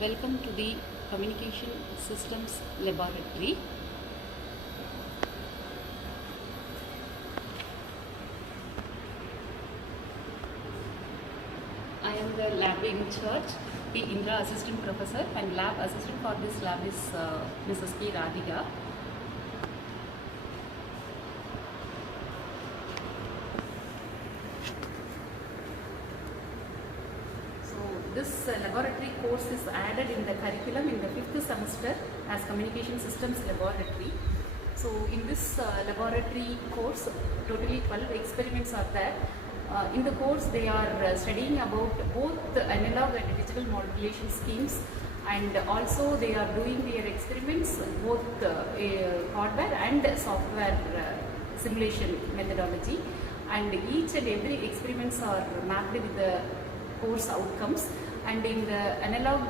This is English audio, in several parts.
Welcome to the Communication Systems Laboratory. I am the lab in charge, P. Indra Assistant Professor, and lab assistant for this lab is Mrs. P. Radhika. This laboratory course is added in the curriculum in the 5th semester as Communication Systems Laboratory. So in this laboratory course, totally 12 experiments are there. In the course they are studying about both the analog and digital modulation schemes, and also they are doing their experiments both hardware and software simulation methodology, and each and every experiments are mapped with the course outcomes. And in the analog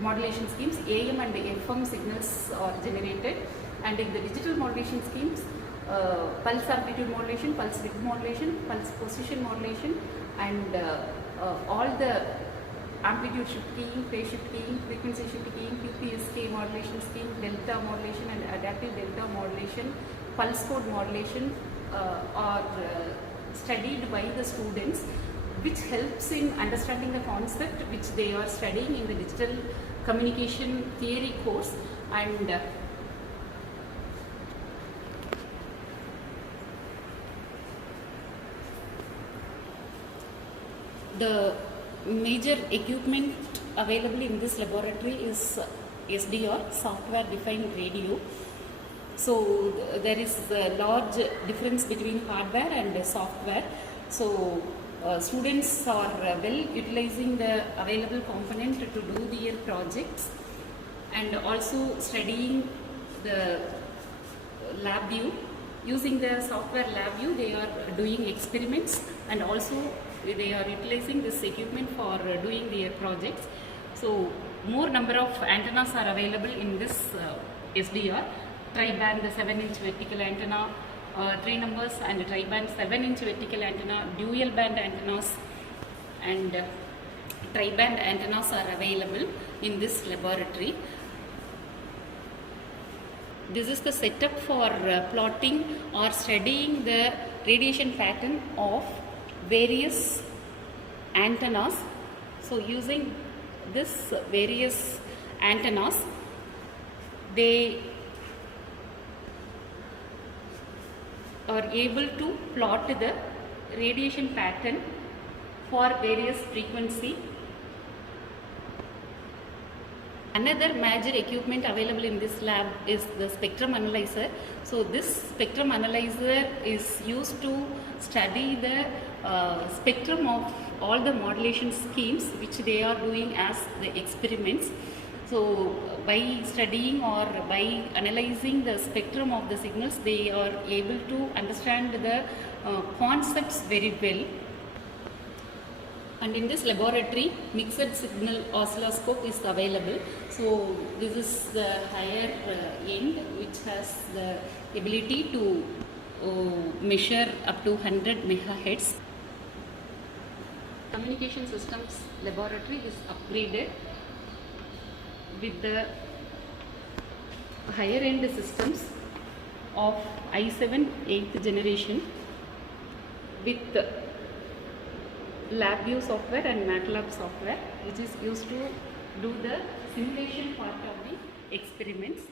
modulation schemes, AM and FM signals are generated, and in the digital modulation schemes, pulse amplitude modulation, pulse width modulation, pulse position modulation, and all the amplitude shift keying, phase shift keying, frequency shift keying, QPSK modulation scheme, delta modulation and adaptive delta modulation, pulse code modulation are studied by the students, which helps in understanding the concept which they are studying in the digital communication theory course. And the major equipment available in this laboratory is SDR, software defined radio. So there is a large difference between hardware and software. So students are well utilizing the available component to do their projects, and also studying the LabVIEW. Using the software LabVIEW, they are doing experiments, and also they are utilizing this equipment for doing their projects. So more number of antennas are available in this SDR. Tri-band 7-inch vertical antenna, 3 numbers, and tri-band 7-inch vertical antenna, dual band antennas, and tri-band antennas are available in this laboratory. This is the setup for plotting or studying the radiation pattern of various antennas. So using this various antennas, they are able to plot the radiation pattern for various frequency. Another major equipment available in this lab is the spectrum analyzer. So this spectrum analyzer is used to study the spectrum of all the modulation schemes which they are doing as the experiments. So by studying or by analyzing the spectrum of the signals, they are able to understand the concepts very well. And in this laboratory, mixed signal oscilloscope is available. So this is the higher end, which has the ability to measure up to 100 megahertz. Communication Systems Laboratory is upgraded with the higher end systems of i7 8th generation with LabVIEW software and MATLAB software, which is used to do the simulation part of the experiments.